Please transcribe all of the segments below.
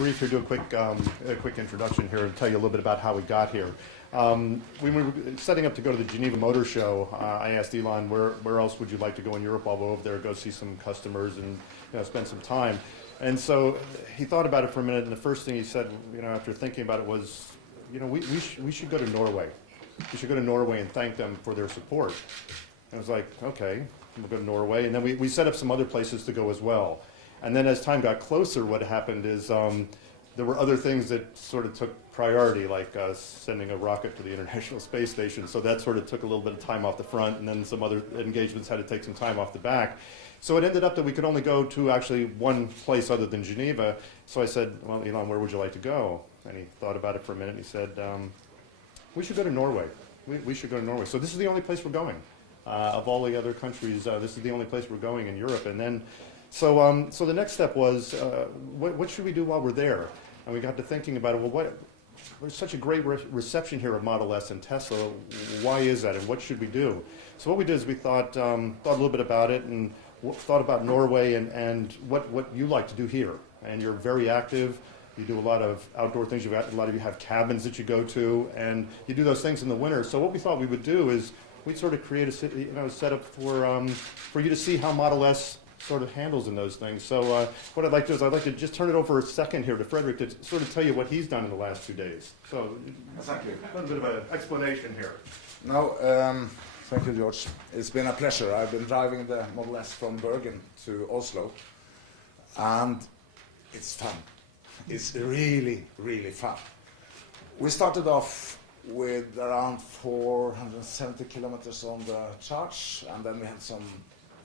brief here, do a quick introduction here and tell you a little bit about how we got here. When we were setting up to go to the Geneva Motor Show, I asked Elon, where else would you like to go in Europe while we're over there, go see some customers and spend some time. And so he thought about it for a minute, and the first thing he said, after thinking about it was, we should go to Norway. We should go to Norway and thank them for their support. And I was like, okay, we'll go to Norway. And then we set up some other places to go as well. And then as time got closer, what happened is there were other things that sort of took priority, like sending a rocket to the International Space Station. So that sort of took a little bit of time off the front, and then some other engagements had to take some time off the back. So it ended up that we could only go to actually one place other than Geneva. So I said, well, Elon, where would you like to go? And he thought about it for a minute, and he said, we should go to Norway. We should go to Norway. So this is the only place we're going. Of all the other countries, this is the only place we're going in Europe. And then, so the next step was, what should we do while we're there? And we got to thinking about it. Well, there's such a great reception here of Model S and Tesla. Why is that, and what should we do? So what we did is we thought a little bit about it, and thought about Norway and what you like to do here. And you're very active. You do a lot of outdoor things. A lot of you have cabins that you go to, and you do those things in the winter. So what we thought we would do is we'd sort of create a setup for you to see how Model S sort of handles in those things. So what I'd like to do is I'd like to just turn it over a second here to Frederick to sort of tell you what he's done in the last 2 days. So thank you. A little bit of an explanation here. No, thank you, George. It's been a pleasure. I've been driving the Model S from Bergen to Oslo, and it's fun. It's really, really fun. We started off with around 470 kilometers on the charge, and then we had some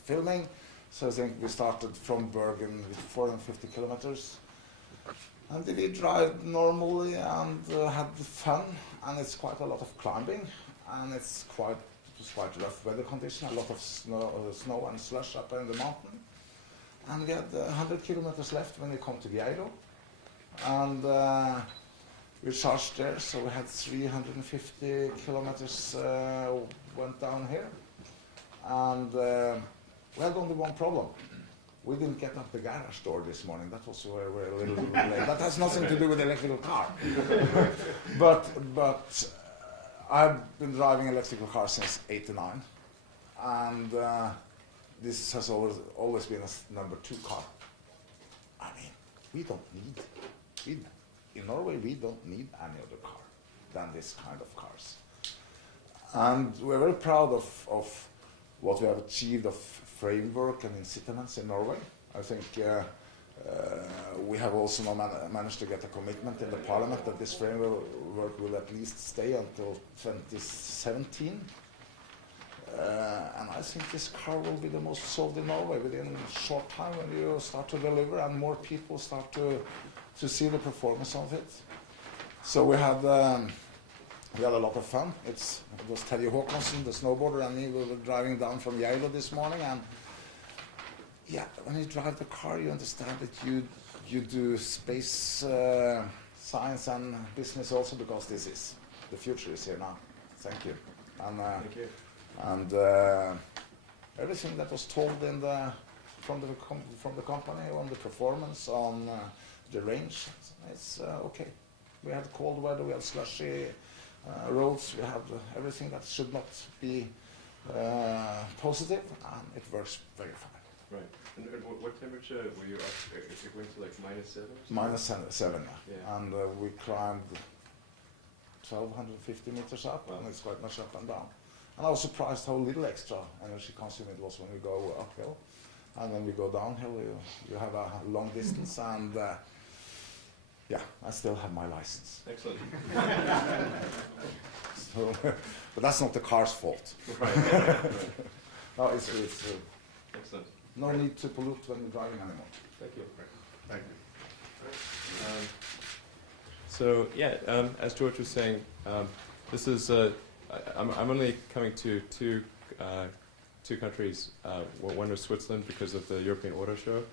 filming. So I think we started from Bergen with 450 kilometers. And we drive normally and had fun, and it's quite a lot of climbing, and it was quite rough weather condition, a lot of snow and slush up in the mountain. And we had 100 kilometers left when we come to Geilo. And we charged there, so we had 350 kilometers went down here. And we had only one problem. We didn't get up the garage door this morning. That was where we're a little late. That has nothing to do with the electrical car. but I've been driving electrical cars since '89, and this has always been a number 2 car. I mean, in Norway we don't need any other car than this kind of cars. And we're very proud of what we have achieved of framework and incentives in Norway. I think we have also managed to get a commitment in the parliament that this framework will at least stay until 2017. And I think this car will be the most sold in Norway within a short time when you start to deliver and more people start to see the performance of it. So we had a lot of fun. It was Terje Håkonsen, the snowboarder, and me. We were driving down from Geilo this morning, and yeah, when you drive the car, you understand that you do space science and business also, because the future is here now. Thank you. And, thank you. And everything that was told from the company on the performance, on the range, it's okay. We had cold weather, we had slushy roads, we have everything that should not be positive, and it works very fine. Right. And what temperature were you up? If you went to like -7? -7, yeah. And we climbed 1,250 meters up, wow. And it's quite much up and down. And I was surprised how little extra energy consuming it was when we go uphill. And when we go downhill, you have a long distance, and yeah, I still have my license. Excellent. So, but that's not the car's fault. Right. No, it's excellent. No need to pollute when you're driving anymore. Thank you. Thank you. So yeah, as George was saying, this is I'm only coming to two countries. One was Switzerland because of the European Auto Show,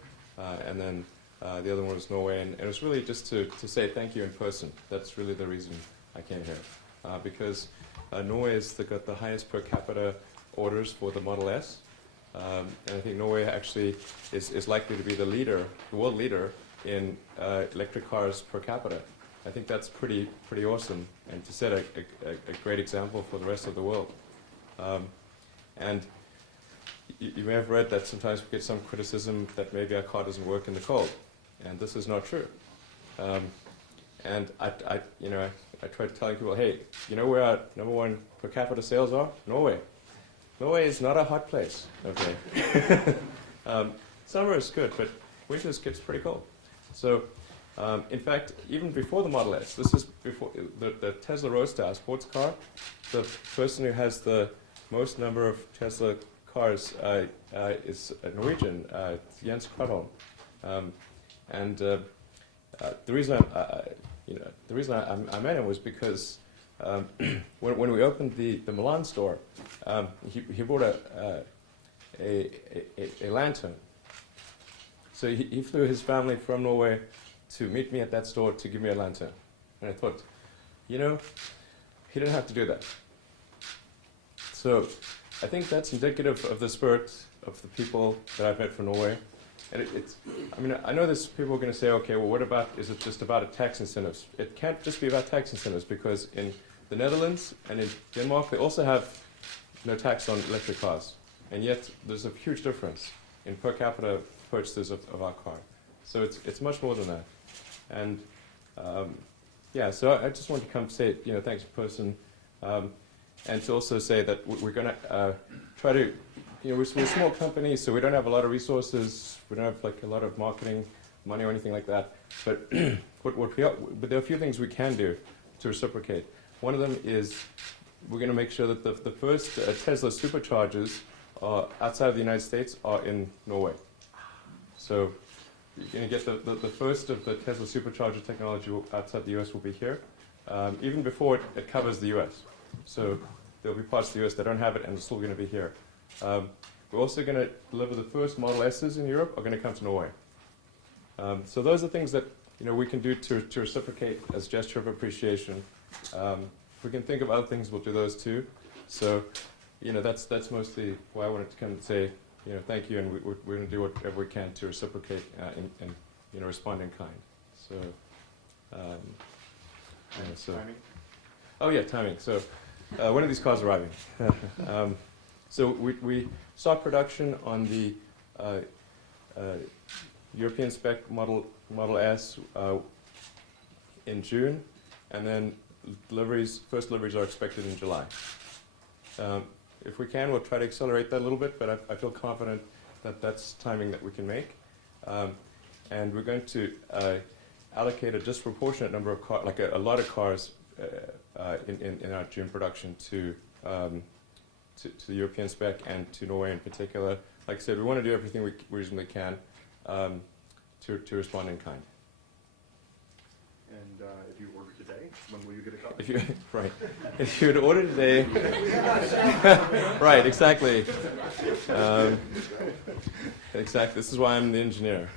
and then the other one was Norway. And it was really just to say thank you in person. That's really the reason I came here, because Norway has got the highest per capita orders for the Model S. And I think Norway actually is likely to be the world leader in electric cars per capita. I think that's pretty awesome, and to set a great example for the rest of the world. And you may have read that sometimes we get some criticism that maybe our car doesn't work in the cold, and this is not true. And I tried telling people, hey, you know where our #1 per capita sales are? Norway. Norway is not a hot place. Okay. Summer is good, but winter gets pretty cold. So, in fact, even before the Model S, this is before the Tesla Roadster, our sports car, the person who has the most number of Tesla cars is a Norwegian, Jens Kvartholm. And the reason I met him was because when we opened the Milan store, he brought a lantern. So he flew his family from Norway to meet me at that store to give me a lantern. And I thought, he didn't have to do that. So I think that's indicative of the spirit of the people that I've met from Norway. And I know there's people are going to say, okay, well, what about, is it just about tax incentives? It can't just be about tax incentives, because in the Netherlands and in Denmark, they also have no tax on electric cars. And yet, there's a huge difference in per capita purchases of our car. So it's much more than that. And so I just want to come say, thanks in person, and to also say that we're going to try to, we're a small company, so we don't have a lot of resources. We don't have a lot of marketing money or anything like that. But but there are a few things we can do to reciprocate. One of them is we're going to make sure that the first Tesla Superchargers outside of the United States are in Norway. So you're going to get the first of the Tesla Supercharger technology outside the US will be here, even before it covers the US. So there'll be parts of the US that don't have it, and it's still going to be here. We're also going to deliver the first Model S's in Europe are going to come to Norway. So those are things that we can do to reciprocate as a gesture of appreciation. If we can think of other things, we'll do those too. So that's mostly why I wanted to come and say thank you, and we're going to do whatever we can to reciprocate and respond in kind. So, Timing? Oh yeah, timing. So when are these cars arriving? So we start production on the European spec Model S in June, and then first deliveries are expected in July. If we can, we'll try to accelerate that a little bit, but I feel confident that that's timing that we can make. And we're going to allocate a disproportionate number of cars, like a lot of cars in our June production to the European spec and to Norway in particular. Like I said, we want to do everything we reasonably can to respond in kind. And if you order today, when will you get a car? If you would order today, right, exactly. Exactly. This is why I'm the engineer.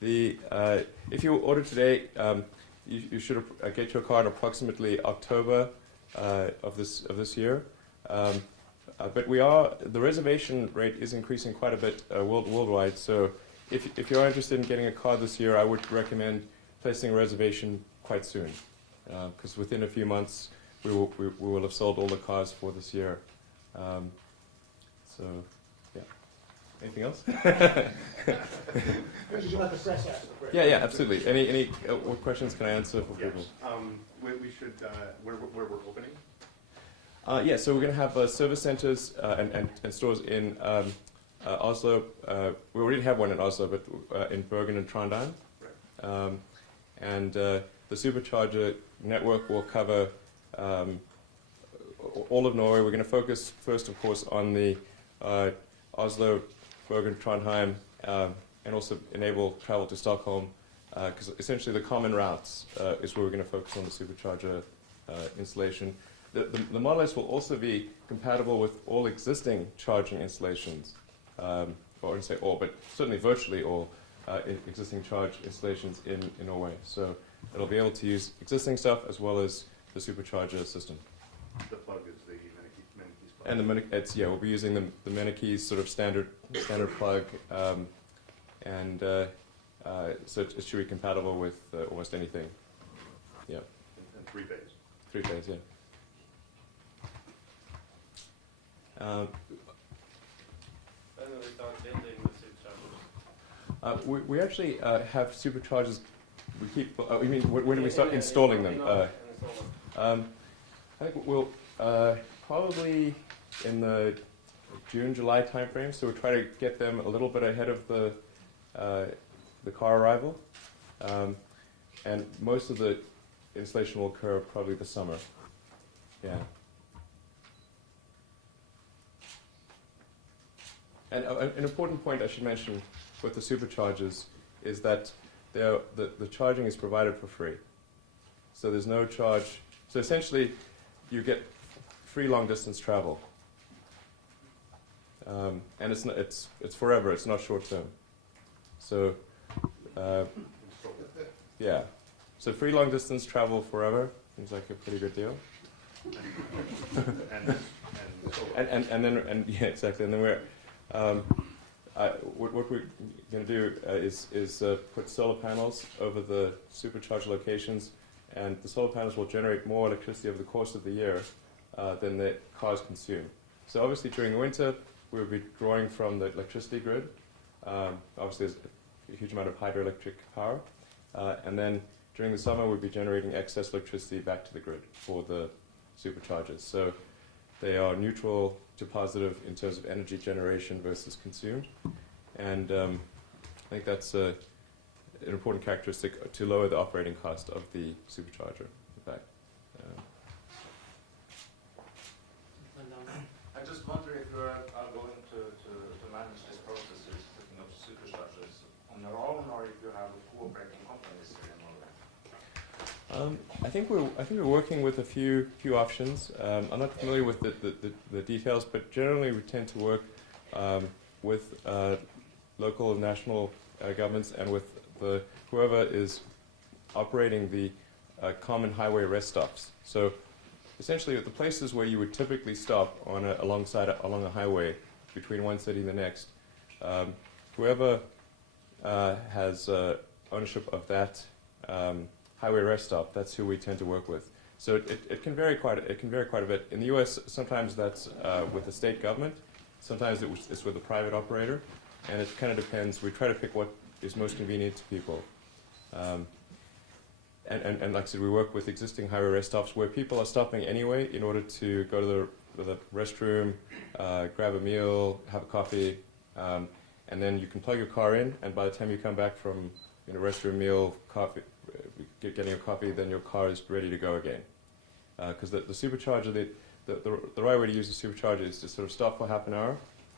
If you order today, you should get your car in approximately October of this year. But the reservation rate is increasing quite a bit worldwide. So if you're interested in getting a car this year, I would recommend placing a reservation quite soon, because within a few months we will have sold all the cars for this year. So, yeah. Anything else? Yeah, absolutely. Any what questions can I answer for people? We should where we're opening. So we're going to have service centers and stores in Oslo. We already have one in Oslo, but in Bergen and Trondheim. Right. And the Supercharger network will cover all of Norway. We're going to focus first, of course, on the Oslo, Bergen, Trondheim, and also enable travel to Stockholm, because essentially the common routes is where we're going to focus on the Supercharger installation. The Model S will also be compatible with all existing charging installations, or I wouldn't say all, but certainly virtually all existing charge installations in Norway. So it'll be able to use existing stuff as well as the Supercharger system. The plug is the Mennekes plug. And we'll be using the Mennekes sort of standard plug. and so it should be compatible with almost anything. Yeah. And 3 bays. 3 bays, yeah. When will we start building the Superchargers? We actually have Superchargers. We keep. You mean when do we start installing them? I think we'll probably in the June, July timeframe. So we'll try to get them a little bit ahead of the car arrival, and most of the installation will occur probably this summer. Yeah. And an important point I should mention with the Superchargers is that the charging is provided for free. So there's no charge. So essentially, you get free long distance travel, and it's forever. It's not short term. So yeah, so free long distance travel forever seems like a pretty good deal. and yeah, exactly. And then what we're going to do is put solar panels over the Supercharger locations, and the solar panels will generate more electricity over the course of the year than the cars consume. So obviously during the winter, we'll be drawing from the electricity grid. Obviously there's a huge amount of hydroelectric power. And then during the summer, we'll be generating excess electricity back to the grid for the Superchargers. So they are neutral to positive in terms of energy generation versus consumed. And I think that's an important characteristic to lower the operating cost of the Supercharger, in fact. I just wonder if you are going to manage this process of putting up Superchargers on your own, or if you have cooperating companies here in Norway. I think we're working with a few options. I'm not familiar with the details, but generally we tend to work with local and national governments and with whoever is operating the common highway rest stops. So essentially, at the places where you would typically stop along a highway between one city and the next, whoever has ownership of that highway rest stop, that's who we tend to work with. So it can vary quite a bit. In the U.S., sometimes that's with the state government, sometimes it's with a private operator, and it kind of depends. We try to pick what is most convenient to people. And like I said, we work with existing highway rest stops where people are stopping anyway in order to go to the restroom, grab a meal, have a coffee, and then you can plug your car in, and by the time you come back from restroom, meal, coffee, getting a coffee, then your car is ready to go again. Because the Supercharger, the right way to use the Supercharger is to sort of stop for half an hour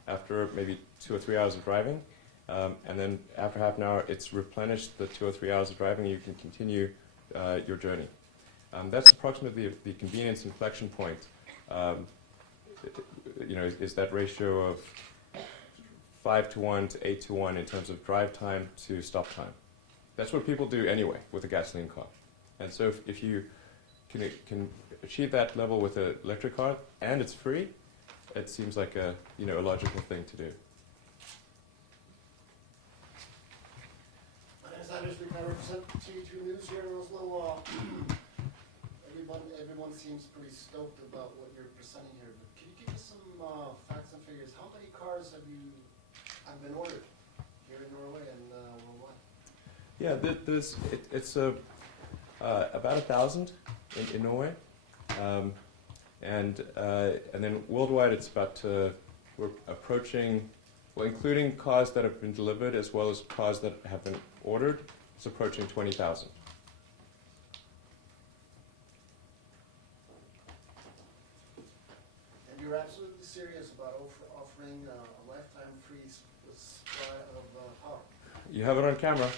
after maybe 2 or 3 hours of driving, and then after half an hour, it's replenished the 2 or 3 hours of driving, and you can continue your journey. That's approximately the convenience inflection point. Is that ratio of 5:1 to 8:1 in terms of drive time to stop time. That's what people do anyway with a gasoline car. And so if you can achieve that level with an electric car and it's free, it seems like a logical thing to do. My name is Anders. I represent T2 News here in Oslo. Everyone seems pretty stoked about what you're presenting here. But can you give us some facts and figures? How many cars have been ordered here in Norway and worldwide? Yeah, it's about 1,000 in Norway, and then worldwide it's about we're approaching, well, including cars that have been delivered as well as cars that have been ordered, it's approaching 20,000. And you're absolutely serious about offering a lifetime free supply of power? You have it on camera.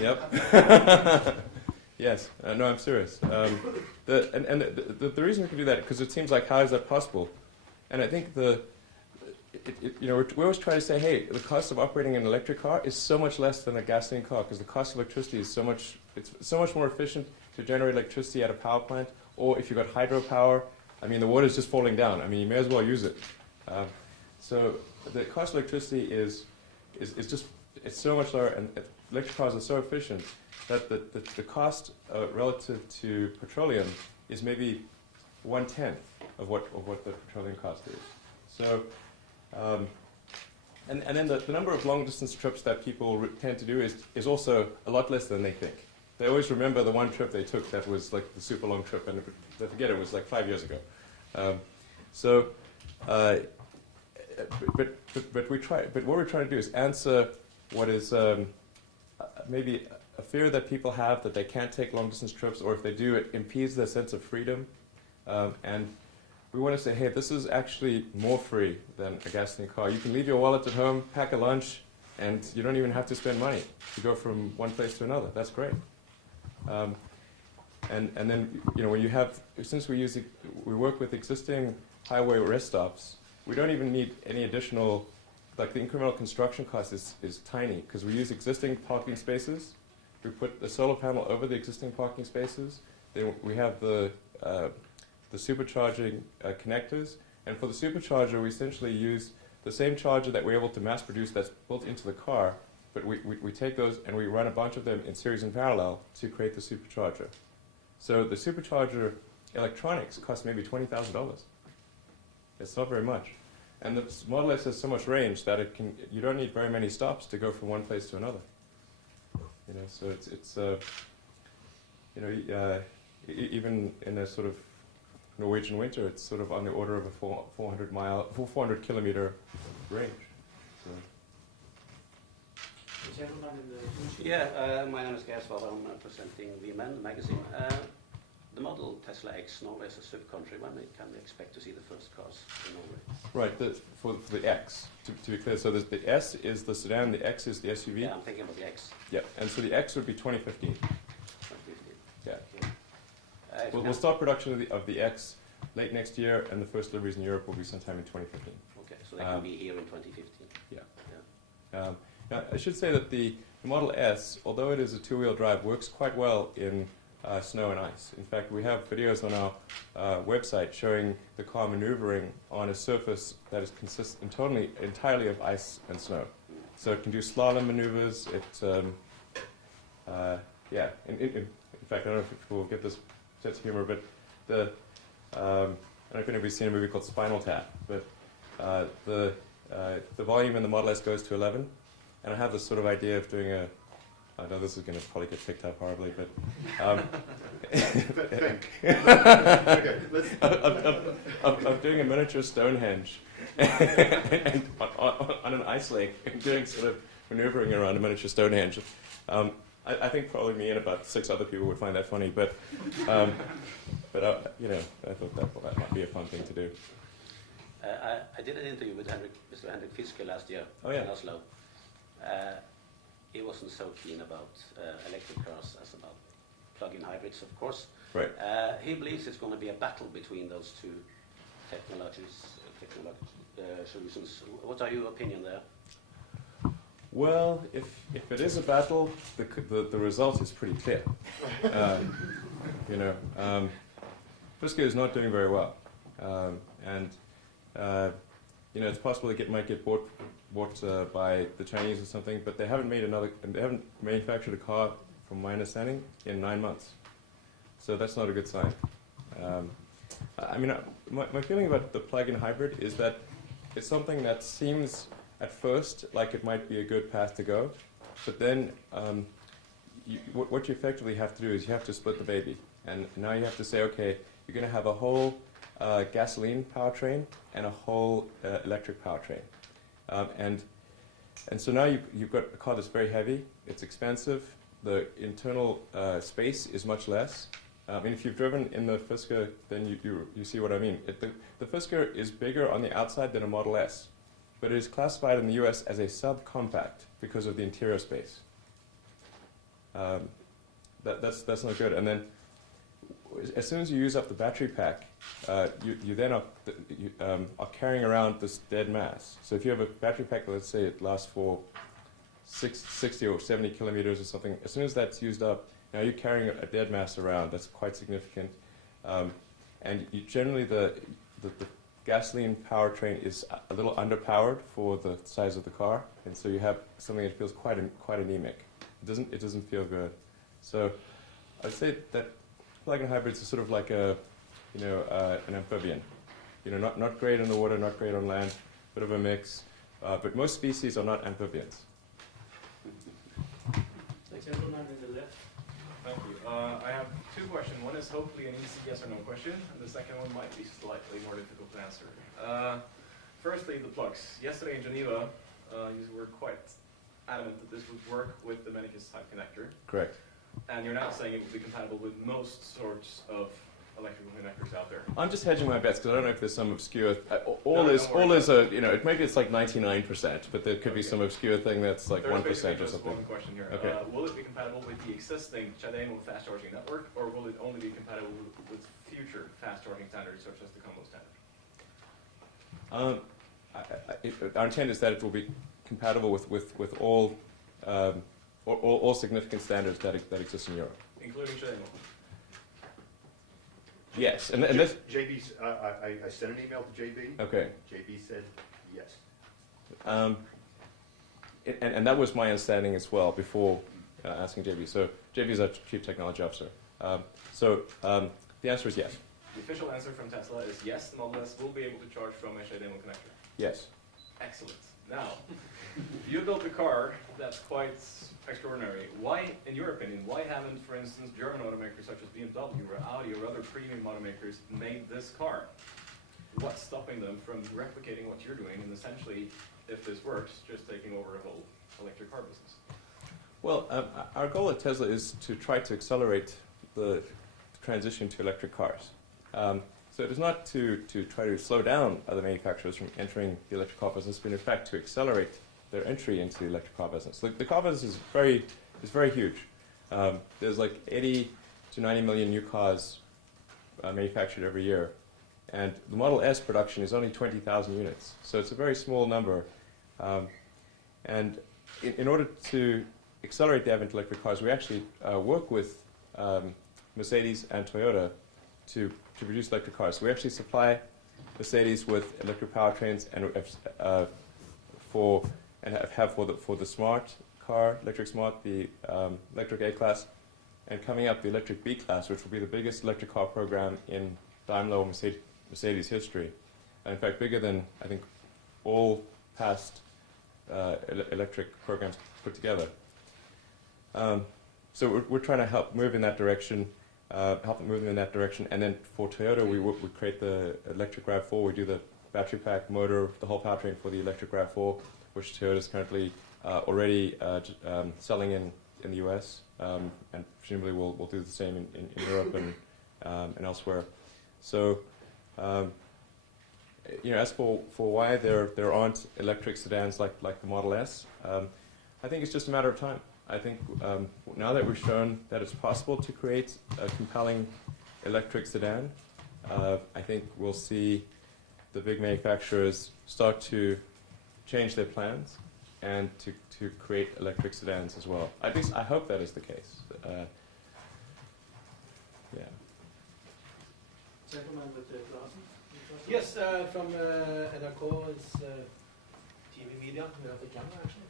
Yep. Yes. No, I'm serious. The reason we can do that, because it seems like, how is that possible? And I think we always try to say, hey, the cost of operating an electric car is so much less than a gasoline car, because the cost of electricity is it's so much more efficient to generate electricity at a power plant, or if you've got hydropower, I mean, the water's just falling down. I mean, you may as well use it. So the cost of electricity is just, it's so much lower, and electric cars are so efficient that the cost relative to petroleum is maybe 1/10 of what the petroleum cost is. So, and then the number of long distance trips that people tend to do is also a lot less than they think. They always remember the one trip they took that was like the super long trip, and they forget it was like 5 years ago. But what we're trying to do is answer what is maybe a fear that people have that they can't take long distance trips, or if they do, it impedes their sense of freedom. And we want to say, hey, this is actually more free than a gasoline car. You can leave your wallet at home, pack a lunch, and you don't even have to spend money to go from one place to another. That's great. And then, you know, when you have, since we work with existing highway rest stops, we don't even need any additional, like the incremental construction cost is tiny, because we use existing parking spaces. We put the solar panel over the existing parking spaces. Then we have the supercharging connectors, and for the supercharger, we essentially use the same charger that we're able to mass produce that's built into the car, but we take those and we run a bunch of them in series and parallel to create the supercharger. So the supercharger electronics cost maybe $20,000. It's not very much. And the Model S has so much range that you don't need very many stops to go from one place to another. You know, so it's you know, even in a sort of Norwegian winter, it's sort of on the order of a 400 kilometer range. So. The gentleman in the Yeah, my name is Gersvald. I'm presenting VMN magazine. The model Tesla X, Norway is a sub-country. When can we expect to see the first cars in Norway? Right, for the X, to be clear, so the S is the sedan, the X is the SUV. Yeah, I'm thinking about the X. Yeah, and so the X would be 2015. 2015. Yeah. Okay. We'll start production of the X late next year, and the first deliveries in Europe will be sometime in 2015. Okay, so they can be here in 2015. Yeah. Now, I should say that the Model S, although it is a two-wheel drive, works quite well in snow and ice. In fact, we have videos on our website showing the car maneuvering on a surface that is entirely of ice and snow. So it can do slalom maneuvers. Yeah. In fact, I don't know if we'll get this sense of humor, but I don't know if anybody's seen a movie called Spinal Tap, but the volume in the Model S goes to 11, and I have this sort of idea of doing I know this is going to probably get picked up horribly, but I'm doing a miniature Stonehenge and on an ice lake, and doing sort of maneuvering around a miniature Stonehenge. I think probably me and about 6 other people would find that funny, but you know, I thought that might be a fun thing to do. I did an interview with Mr. Henrik Fisker last year in Oslo. He wasn't so keen about electric cars as about plug-in hybrids, of course. Right. He believes it's going to be a battle between those two solutions. What are your opinion there? Well, if it is a battle, the result is pretty clear. You know, Fisker is not doing very well, and you know, it's possible it might get bought by the Chinese or something, but they haven't manufactured a car, from my understanding, in 9 months. So that's not a good sign. I mean, my feeling about the plug-in hybrid is that it's something that seems at first like it might be a good path to go, but then what you effectively have to do is you have to split the baby, and now you have to say, okay, you're going to have a whole gasoline powertrain and a whole electric powertrain. And so now you've got a car that's very heavy, it's expensive, the internal space is much less. I mean, if you've driven in the Fisker, then you see what I mean. The Fisker is bigger on the outside than a Model S, but it is classified in the US as a subcompact because of the interior space. That's not good. And then as soon as you use up the battery pack, you then are carrying around this dead mass. So if you have a battery pack, let's say it lasts for 60 or 70 kilometers or something, as soon as that's used up, now you're carrying a dead mass around. That's quite significant. And generally the gasoline powertrain is a little underpowered for the size of the car, and so you have something that feels quite anemic. It doesn't feel good. So I'd say that plug-in hybrids are sort of like an amphibian. Not great on the water, not great on land, bit of a mix. But most species are not amphibians. The gentleman in the left. Thank you. I have two questions. One is hopefully an easy yes or no question, and the second one might be slightly more difficult to answer. Firstly, the plugs. Yesterday in Geneva, you were quite adamant that this would work with the Mennekes type connector. Correct. And you're now saying it will be compatible with most sorts of electrical connectors out there. I'm just hedging my bets because I don't know if there's some obscure. Maybe it's like 99%, but there could be some obscure thing that's like 1% or something. Just one question here. Okay. Will it be compatible with the existing CHAdeMO fast charging network, or will it only be compatible with future fast charging standards such as the combo standard? Our intent is that it will be compatible with all significant standards that exist in Europe, Including CHAdeMO? Yes, and this. JB's, I sent an email to JB. Okay. JB said yes. And that was my understanding as well before asking JB. So JB is our Chief Technology Officer. The answer is yes. The official answer from Tesla is yes, the Model S will be able to charge from a CHAdeMO connector. Yes. Excellent. Now, you built a car that's quite extraordinary. Why, in your opinion, why haven't, for instance, German automakers such as BMW or Audi or other premium automakers made this car? What's stopping them from replicating what you're doing and essentially, if this works, just taking over a whole electric car business? Well, our goal at Tesla is to try to accelerate the transition to electric cars. So it is not to try to slow down other manufacturers from entering the electric car business, but in fact to accelerate their entry into the electric car business. The car business is very huge. There's like 80 to 90 million new cars manufactured every year, and the Model S production is only 20,000 units. So it's a very small number. And in order to accelerate the advent of electric cars, we actually work with Mercedes and Toyota to produce electric cars. So we actually supply Mercedes with electric powertrains and have for the smart car, electric smart, the electric A-Class, and coming up the electric B-Class, which will be the biggest electric car program in Daimler or Mercedes history. And in fact, bigger than, I think, all past electric programs put together. So we're trying to help move in that direction. And then for Toyota, we create the electric RAV4. We do the battery pack, motor, the whole powertrain for the electric RAV4, which Toyota is currently already selling in the US, and presumably we'll do the same in Europe and elsewhere. So, as for why there aren't electric sedans like the Model S, I think it's just a matter of time. I think now that we've shown that it's possible to create a compelling electric sedan, I think we'll see the big manufacturers start to change their plans and to create electric sedans as well. At least I hope that is the case. Yeah. Gentleman with the glasses. Yes, from NRK, it's TV media. We have the camera actually.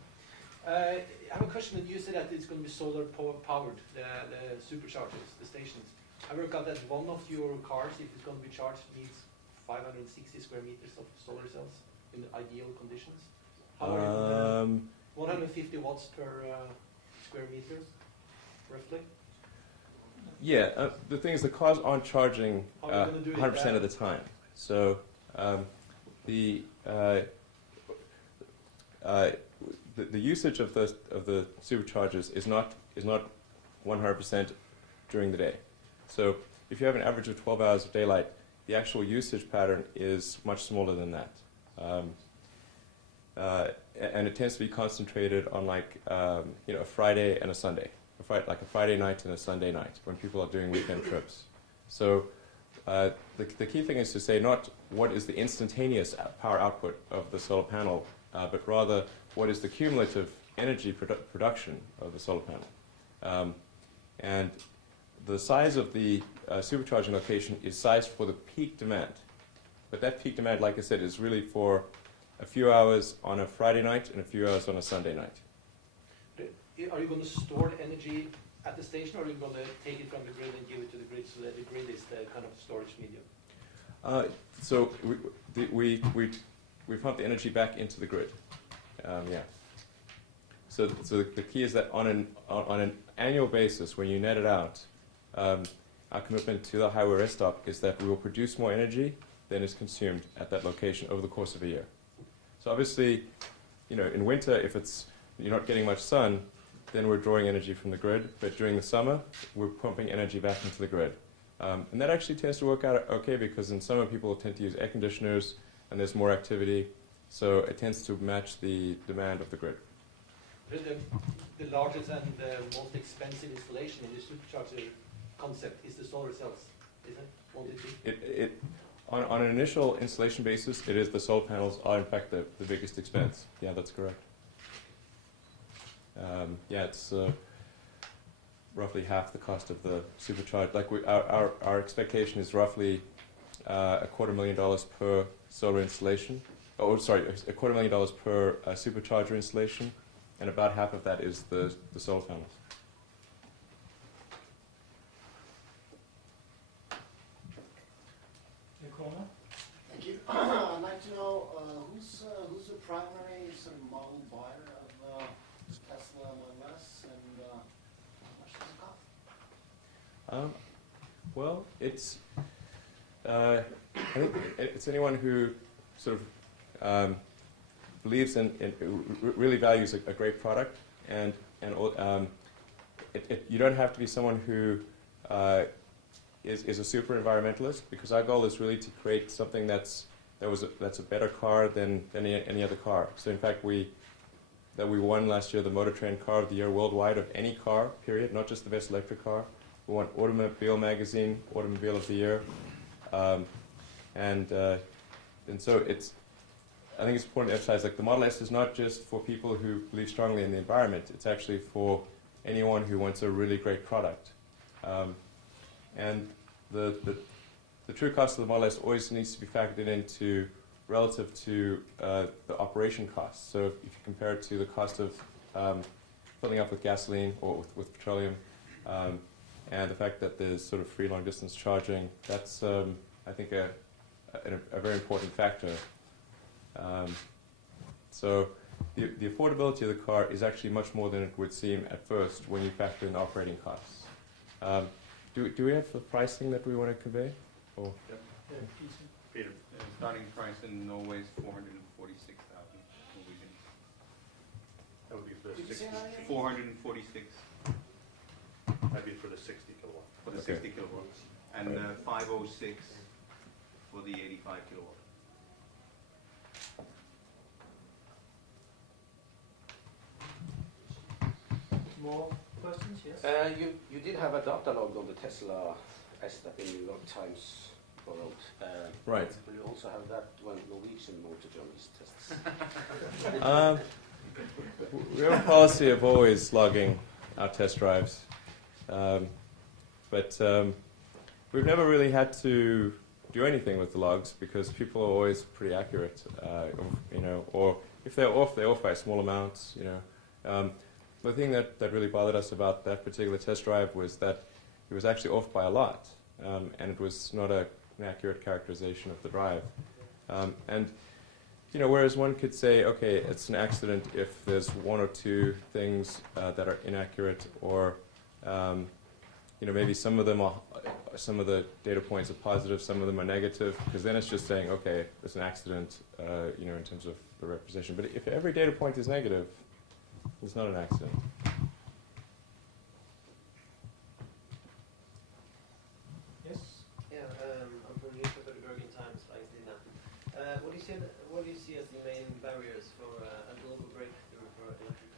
I have a question. You said that it's going to be solar powered, the superchargers, the stations. I work out that one of your cars, if it's going to be charged, needs 560 square meters of solar cells in ideal conditions. How are 150 watts per square meter, roughly? Yeah, the thing is the cars aren't charging 100% of the time. So the usage of the superchargers is not 100% during the day. So if you have an average of 12 hours of daylight, the actual usage pattern is much smaller than that. And it tends to be concentrated on a Friday and a Sunday, like a Friday night and a Sunday night when people are doing weekend trips. So the key thing is to say not what is the instantaneous power output of the solar panel, but rather what is the cumulative energy production of the solar panel. And the size of the supercharging location is sized for the peak demand. But that peak demand, like I said, is really for a few hours on a Friday night and a few hours on a Sunday night. Are you going to store the energy at the station, or are you going to take it from the grid and give it to the grid so that the grid is the kind of storage medium? So we pump the energy back into the grid. Yeah. So the key is that on an annual basis, when you net it out, our commitment to the highway rest stop is that we will produce more energy than is consumed at that location over the course of a year. So obviously, in winter, if you're not getting much sun, then we're drawing energy from the grid. But during the summer, we're pumping energy back into the grid. And that actually tends to work out okay, because in summer people tend to use air conditioners and there's more activity. So it tends to match the demand of the grid. The largest and the most expensive installation in the supercharger concept is the solar cells, isn't it? Won't it be? On an initial installation basis, it is the solar panels are in fact the biggest expense. Yeah, that's correct. Yeah, it's roughly half the cost of the supercharger. Like our expectation is roughly $250,000 per solar installation. Oh, sorry, $250,000 per supercharger installation, and about half of that is the solar panels. Thank you. I'd like to know who's the primary sort of model buyer of Tesla Model S, and how much does it cost? Well, I think it's anyone who sort of believes in really values a great product, and you don't have to be someone who is a super environmentalist, because our goal is really to create something that's a better car than any other car. So in fact, we won last year the Motor Trend Car of the Year worldwide of any car, period, not just the best electric car. We won Automobile Magazine Automobile of the Year, and so I think it's important to emphasize, like, the Model S is not just for people who believe strongly in the environment. It's actually for anyone who wants a really great product. And the true cost of the Model S always needs to be factored into relative to the operation costs. So if you compare it to the cost of filling up with gasoline or with petroleum, and the fact that there's sort of free long-distance charging, that's, I think, a very important factor. So the affordability of the car is actually much more than it would seem at first when you factor in the operating costs. Do we have the pricing that we want to convey? Or? Yep. Peter. Starting price in Norway is 446,000 Norwegian. That would be for the Did you 60. say that again? 446 That'd be for the 60 kilowatt. for the Okay. 60 kilowatts, and 506 for the 85 kilowatt. More questions? Yes. You did have a data log on the Tesla S that the New York Times borrowed. Right. Will you also have that when Norwegian motor journalist tests? We have a policy of always logging our test drives, but we've never really had to do anything with the logs because people are always pretty accurate, or if they're off by small amounts, The thing that really bothered us about that particular test drive was that it was actually off by a lot, and it was not an accurate characterization of the drive. Whereas one could say, okay, it's an accident if there's one or two things that are inaccurate, or maybe some of the data points are positive, some of them are negative, because then it's just saying, okay, it's an accident, in terms of the representation. But if every data point is negative, it's not an accident. Yes. Yeah, I'm from newspaper the Bergen Times, Argentina. What do you see as the main barriers for a global breakthrough for electric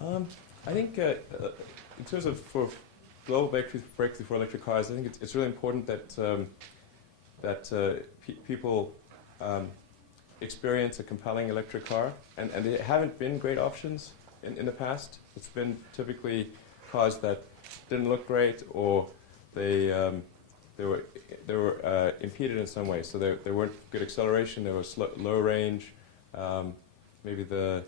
cars? I think in terms of for global breakthrough for electric cars, I think it's really important that people experience a compelling electric car, and there haven't been great options in the past. It's been typically cars that didn't look great, or they were impeded in some way. So there weren't good acceleration. There was low range. Maybe the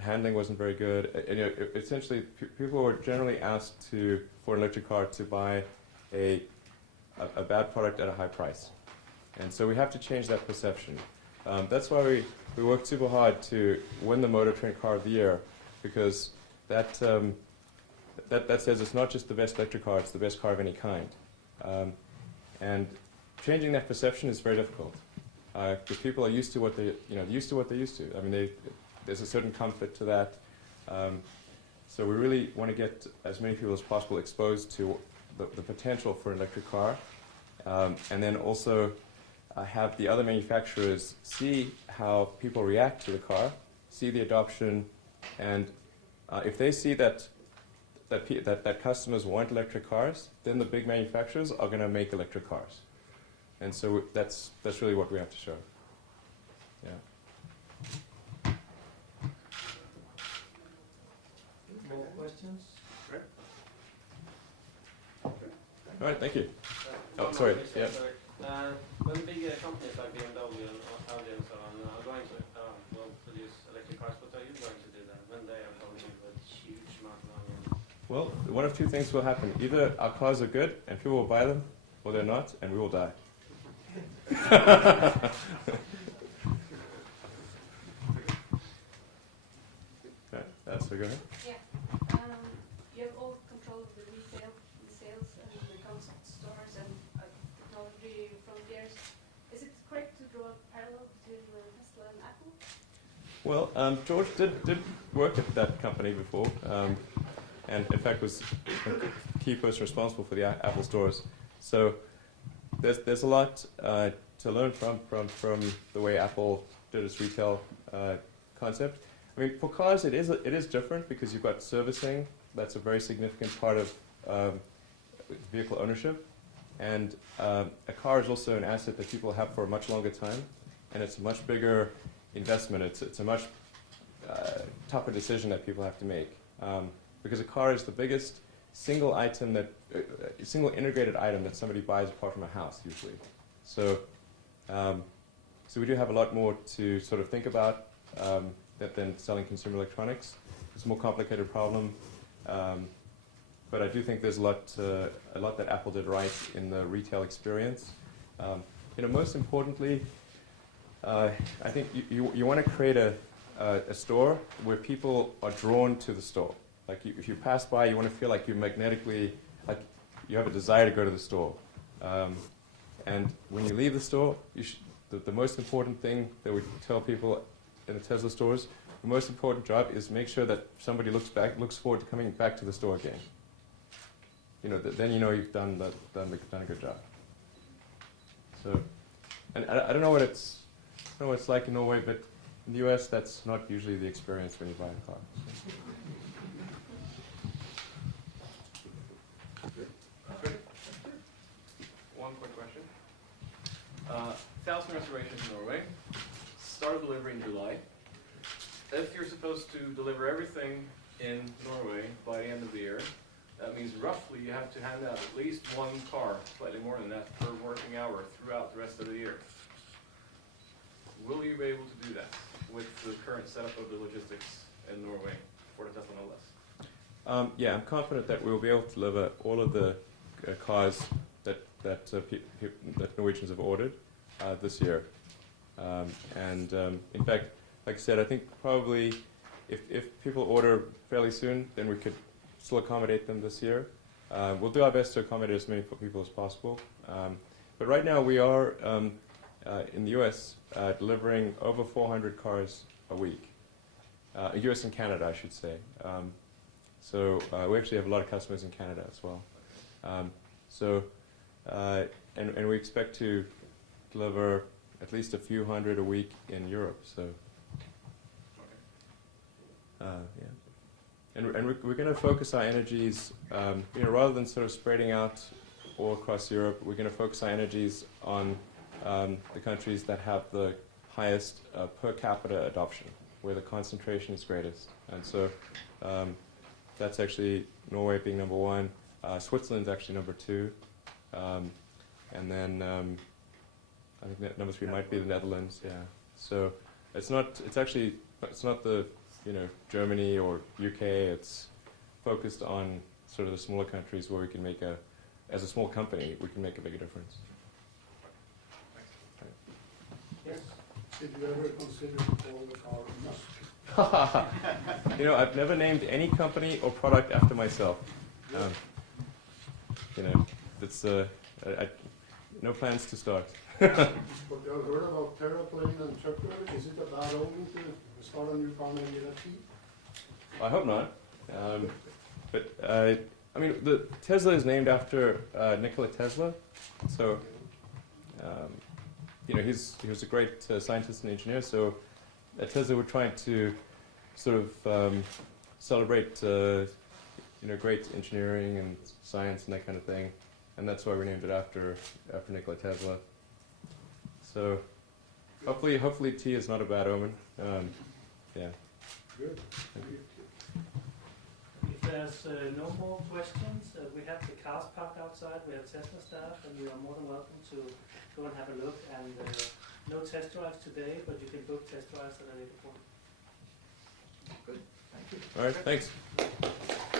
handling wasn't very good. And, essentially, people were generally asked for an electric car to buy a bad product at a high price. And so we have to change that perception. That's why we worked super hard to win the Motor Trend Car of the Year, because that says it's not just the best electric car, it's the best car of any kind. And changing that perception is very difficult, because people are used to what they're used to. I mean, there's a certain comfort to that. So we really want to get as many people as possible exposed to the potential for an electric car, and then also have the other manufacturers see how people react to the car, see the adoption, and if they see that customers want electric cars, then the big manufacturers are going to make electric cars. And so that's really what we have to show. Yeah. More questions? Right. All right, thank you. Oh, sorry. Yeah. When big companies like BMW and Audi and so on are going to produce electric cars, what are you going to do then when they are coming in with huge amount of money? Well, one of two things will happen. Either our cars are good and people will buy them, or they're not, and we will die. Okay, so go ahead. Yeah. You have all control of the retail, the sales, and the concept stores and technology frontiers. Is it correct to draw a parallel between Tesla and Apple? Well, George did work at that company before, and in fact was a key person responsible for the Apple stores. So there's a lot to learn from the way Apple did its retail concept. I mean, for cars, it is different because you've got servicing. That's a very significant part of vehicle ownership, and a car is also an asset that people have for a much longer time, and it's a much bigger investment. It's a much tougher decision that people have to make, because a car is the biggest single integrated item that somebody buys apart from a house usually. So we do have a lot more to sort of think about than selling consumer electronics. It's a more complicated problem, but I do think there's a lot that Apple did right in the retail experience. Most importantly, I think you want to create a store where people are drawn to the store. Like if you pass by, you want to feel like you're magnetically, like you have a desire to go to the store. And when you leave the store, the most important thing that we tell people in the Tesla stores, the most important job is make sure that somebody looks forward to coming back to the store again. Then you've done a good job. So, and I don't know what it's like in Norway, but in the US, that's not usually the experience when you buy a car. One quick question. 1,000 reservations in Norway. Start of delivery in July. If you're supposed to deliver everything in Norway by the end of the year, that means roughly you have to hand out at least one car, slightly more than that, per working hour throughout the rest of the year. Will you be able to do that with the current setup of the logistics in Norway for the Tesla Model S? Yeah, I'm confident that we'll be able to deliver all of the cars that Norwegians have ordered this year. In fact, like I said, I think probably if people order fairly soon, then we could still accommodate them this year. We'll do our best to accommodate as many people as possible. But right now we are, in the US, delivering over 400 cars a week. US and Canada, I should say. So we actually have a lot of customers in Canada as well. And we expect to deliver at least a few hundred a week in Europe. So, yeah. And we're going to focus our energies, rather than sort of spreading out all across Europe, we're going to focus our energies on the countries that have the highest per capita adoption, where the concentration is greatest. And so that's actually Norway being number one. Switzerland's actually number two. and then I think that number 3 might be the Netherlands. Yeah. So it's not. It's actually. It's not the Germany or UK. It's focused on sort of the smaller countries where we can make as a small company, we can make a bigger difference. Yes. Did you ever consider to call the car Musk? I've never named any company or product after myself. That's no plans to start. But you heard about Terraplane and Trucker? Is it a bad omen to start a new car name with a T? I hope not. The Tesla is named after Nikola Tesla, so he was a great scientist and engineer. So at Tesla, we're trying to sort of celebrate great engineering and science and that kind of thing, and that's why we named it after Nikola Tesla. So hopefully T is not a bad omen. Yeah. Good. If there's no more questions, we have the cars parked outside. We have Tesla staff, and you are more than welcome to go and have a look. And no test drives today, but you can book test drives at a later point. Good. Thank you. All right. Thanks.